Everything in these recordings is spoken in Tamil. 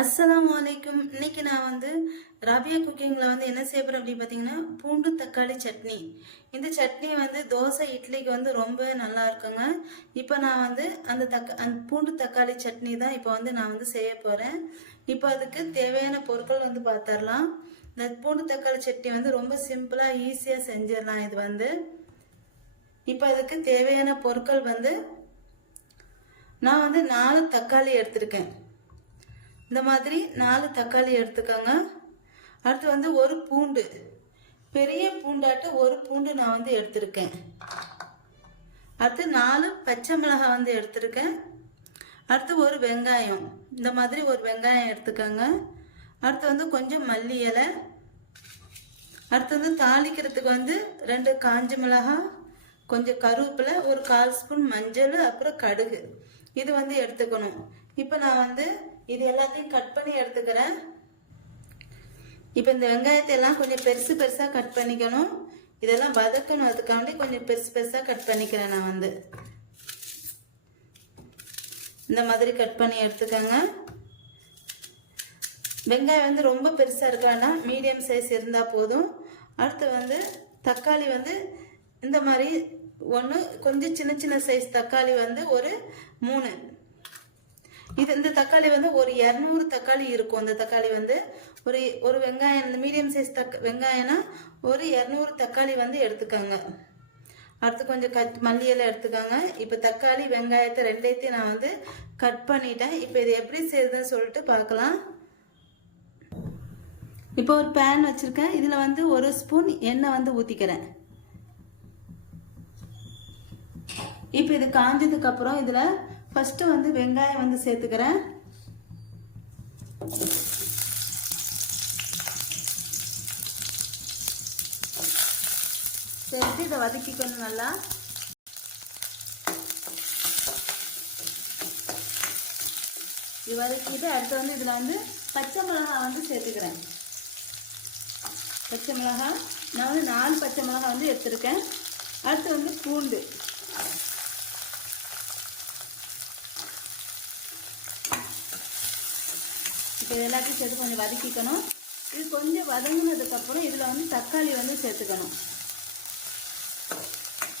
அஸ்லாம் வலைக்கும் இன்னைக்கு நான் வந்து ரபியா குக்கிங்கில் வந்து என்ன செய்யப்படுறேன் அப்படின்னு பார்த்தீங்கன்னா பூண்டு தக்காளி சட்னி. இந்த சட்னி வந்து தோசை இட்லிக்கு வந்து ரொம்ப நல்லா இருக்குங்க. இப்போ நான் வந்து அந்த தக்க அந்த பூண்டு தக்காளி சட்னி தான் இப்போ வந்து நான் வந்து செய்ய போகிறேன் இப்போ அதுக்கு தேவையான பொருட்கள் வந்து பார்த்துடலாம் இந்த பூண்டு தக்காளி சட்னி வந்து ரொம்ப சிம்பிளாக ஈஸியாக செஞ்சிடலாம் இது வந்து. இப்போ அதுக்கு தேவையான பொருட்கள் வந்து நான் வந்து நாலு தக்காளி எடுத்திருக்கேன். இந்த மாதிரி நாலு தக்காளி எடுத்துக்கோங்க. அடுத்து வந்து ஒரு பூண்டு. பெரிய பூண்டாட்டு ஒரு பூண்டு நான் வந்து எடுத்திருக்கேன். அடுத்து நாலு பச்சை மிளகாய் வந்து எடுத்திருக்கேன். அடுத்து ஒரு வெங்காயம். இந்த மாதிரி ஒரு வெங்காயம் எடுத்துக்கோங்க. அடுத்து வந்து கொஞ்சம் மல்லி இலை. அடுத்து வந்து தாளிக்கிறதுக்கு வந்து ரெண்டு காஞ்ச மிளகாய் கொஞ்சம் கருவேப்பிலை ஒரு கால் ஸ்பூன் மஞ்சள் அப்புறம் கடுகு. இது வந்து எடுத்துக்கணும். இப்போ நான் வந்து இது எல்லாத்தையும் கட் பண்ணி எடுத்துக்கிறேன். இப்போ இந்த வெங்காயத்தை எல்லாம் கொஞ்சம் பெருசு பெருசாக கட் பண்ணிக்கணும். இதெல்லாம் வதக்கணும். அதுக்காண்டி கொஞ்சம் பெருசு பெருசாக கட் பண்ணிக்கிறேன் நான் வந்து. இந்த மாதிரி கட் பண்ணி எடுத்துக்கோங்க. வெங்காயம் வந்து ரொம்ப பெருசாக இருக்க வேண்டாம் மீடியம் சைஸ் இருந்தால் போதும். அடுத்து வந்து தக்காளி வந்து இந்த மாதிரி ஒன்று கொஞ்சம் சின்ன சின்ன சைஸ் தக்காளி வந்து ஒரு மூணு இது இந்த தக்காளி வந்து ஒரு இரநூறு தக்காளி இருக்கும். இந்த தக்காளி வந்து ஒரு ஒரு வெங்காயம் இந்த மீடியம் சைஸ் தக்க வெங்காயம்னா ஒரு இரநூறு தக்காளி வந்து எடுத்துக்கோங்க. அடுத்து கொஞ்சம் கட் மல்லியெல்லாம் எடுத்துக்கோங்க. இப்போ தக்காளி வெங்காயத்தை ரெண்டைத்தையும் நான் வந்து கட் பண்ணிட்டேன். இப்போ இது எப்படி செய்யுதுன்னு சொல்லிட்டு பார்க்கலாம். இப்போ ஒரு பேன் வச்சுருக்கேன். இதில் வந்து ஒரு ஸ்பூன் எண்ணெய் வந்து ஊற்றிக்கிறேன் இப்போ இது காஞ்சதுக்கு அப்புறம் இதில் ஃபஸ்ட்டு வந்து வெங்காயம் வந்து சேர்த்துக்கிறேன். சேர்த்து இதை வதக்கிக்கணும் நல்லா. இது வதக்கிட்டு அடுத்து வந்து இதில் வந்து பச்சை மிளகாய் வந்து சேர்த்துக்கிறேன். பச்சை மிளகாய். நான் வந்து நாலு பச்சை மிளகாய் வந்து எடுத்துருக்கேன். அடுத்து வந்து பூண்டு. இப்போ இது எல்லாத்தையும் சேர்த்து கொஞ்சம் வதக்கிக்கணும். இது கொஞ்சம் வதங்கினதுக்கப்புறம் இதில் வந்து தக்காளி வந்து சேர்த்துக்கணும்.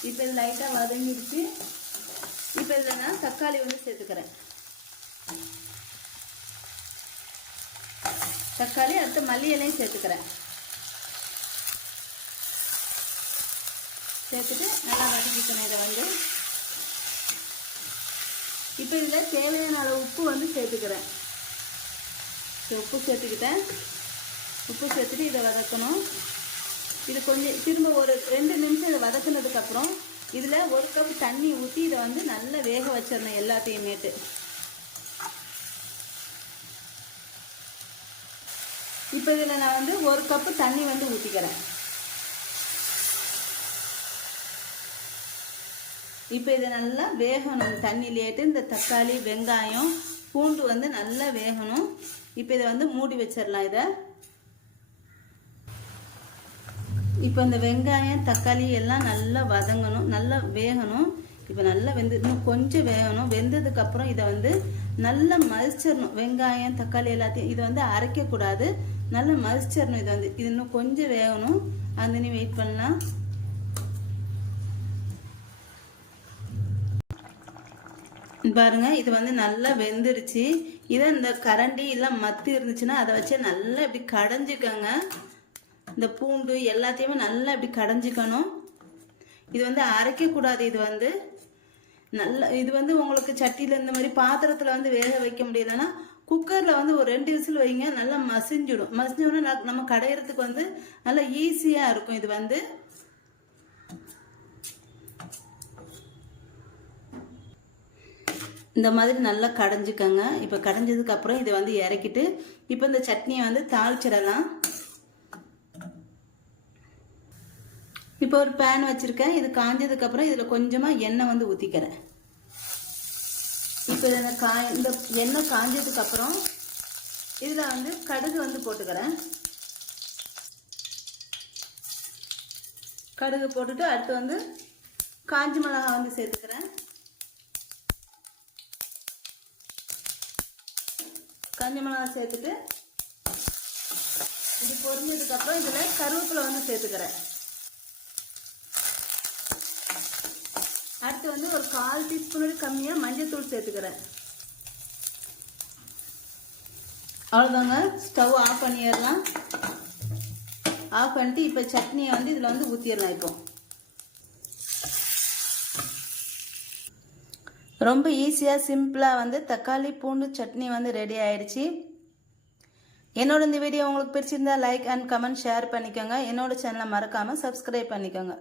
இப்போ இது லைட்டாக வதங்கிடுச்சு. இப்போ இதில் நான் தக்காளி வந்து சேர்த்துக்கிறேன். தக்காளி அடுத்து மல்லி இலையும் சேர்த்துக்கிறேன். சேர்த்துட்டு நல்லா வதக்கிக்கணும் இதை வந்து. இப்போ இதில் தேவையான அளவு உப்பு வந்து சேர்த்துக்கிறேன். உப்பு சேர்த்துக்கிட்டேன். உப்பு சேர்த்துட்டு இதை வதக்கணும். இது கொஞ்சம் திரும்ப ஒரு ரெண்டு நிமிஷம் இதை வதக்குனதுக்கப்புறம் இதில் ஒரு கப் தண்ணி ஊற்றி இதை வந்து நல்லா வேக வச்சிடணும் எல்லாத்தையுமேட்டு இப்போ இதில் நான் வந்து ஒரு கப்பு தண்ணி வந்து ஊற்றிக்கிறேன் இப்போ இதை நல்லா வேகணும். தண்ணியிலேட்டு இந்த தக்காளி வெங்காயம் பூண்டு வந்து நல்லா வேகணும். இப்போ இதை வந்து மூடி வச்சிடலாம் இதை. இப்போ இந்த வெங்காயம் தக்காளி எல்லாம் நல்லா வதங்கணும் நல்லா வேகணும். இப்போ நல்லா வெந்து இன்னும் கொஞ்சம் வேகணும். வெந்ததுக்கப்புறம் இதை வந்து நல்லா மதிச்சிடணும் வெங்காயம் தக்காளி எல்லாத்தையும் இதை வந்து அரைக்கக்கூடாது. நல்லா மதிச்சிடணும் இதை வந்து. இது இன்னும் கொஞ்சம் வேகணும். அந்த நீ வெயிட் பண்ணலாம். பாருங்க இது வந்து நல்லா வெந்துருச்சு. இதை இந்த கரண்டி எல்லாம் மத்து இருந்துச்சுன்னா அதை வச்சு நல்லா இப்படி கடைஞ்சிக்கோங்க. இந்த பூண்டு எல்லாத்தையுமே நல்லா இப்படி கடைஞ்சிக்கணும். இது வந்து அரைக்கக்கூடாது இது வந்து. நல்ல இது வந்து உங்களுக்கு சட்டியில் இந்த மாதிரி பாத்திரத்தில் வந்து வேக வைக்க முடியலன்னா குக்கரில் வந்து ஒரு ரெண்டு விசில் வைங்க நல்லா மசிஞ்சிடும். மசிஞ்சோடனே நம்ம கடையிறதுக்கு வந்து நல்லா ஈஸியாக இருக்கும் இது வந்து. இந்த மாதிரி நல்லா கடைஞ்சிக்கோங்க. இப்போ கடைஞ்சதுக்கப்புறம் இதை வந்து இறக்கிட்டு இப்போ இந்த சட்னியை வந்து தாளிச்சிடலாம். இப்போ ஒரு பேன் வச்சுருக்கேன். இது காஞ்சதுக்கப்புறம் இதில் கொஞ்சமாக எண்ணெய் வந்து ஊற்றிக்கிறேன் இப்போ இதில் கா இந்த எண்ணெய் காஞ்சதுக்கப்புறம் இதில் வந்து கடுகு வந்து போட்டுக்கிறேன். கடுகு போட்டுட்டு அடுத்து வந்து காஞ்சி மிளகா வந்து சேர்த்துக்கிறேன். கஞ்சி மிளகா சேர்த்துட்டு இது பொரிஞ்சதுக்கப்புறம் இதில் கருவேப்பிலை வந்து சேர்த்துக்கிறேன். அடுத்து வந்து ஒரு கால் டீஸ்பூனுக்கு கம்மியாக மஞ்சள்தூள் சேர்த்துக்கிறேன். அவ்வளோதாங்க ஸ்டவ் ஆஃப் பண்ணிடலாம். ஆஃப் பண்ணிட்டு இப்போ சட்னியை வந்து இதில் வந்து ஊற்றிடலாம் இப்போ. ரொம்ப ஈஸியாக சிம்பிளாக வந்து தக்காளி பூண்டு சட்னி வந்து ரெடி ஆயிடுச்சு. என்னோட இந்த வீடியோ உங்களுக்கு பிடிச்சிருந்தா லைக் அண்ட் கமெண்ட் ஷேர் பண்ணிக்கோங்க. என்னோட சேனலை மறக்காமல் சப்ஸ்கிரைப் பண்ணிக்கோங்க.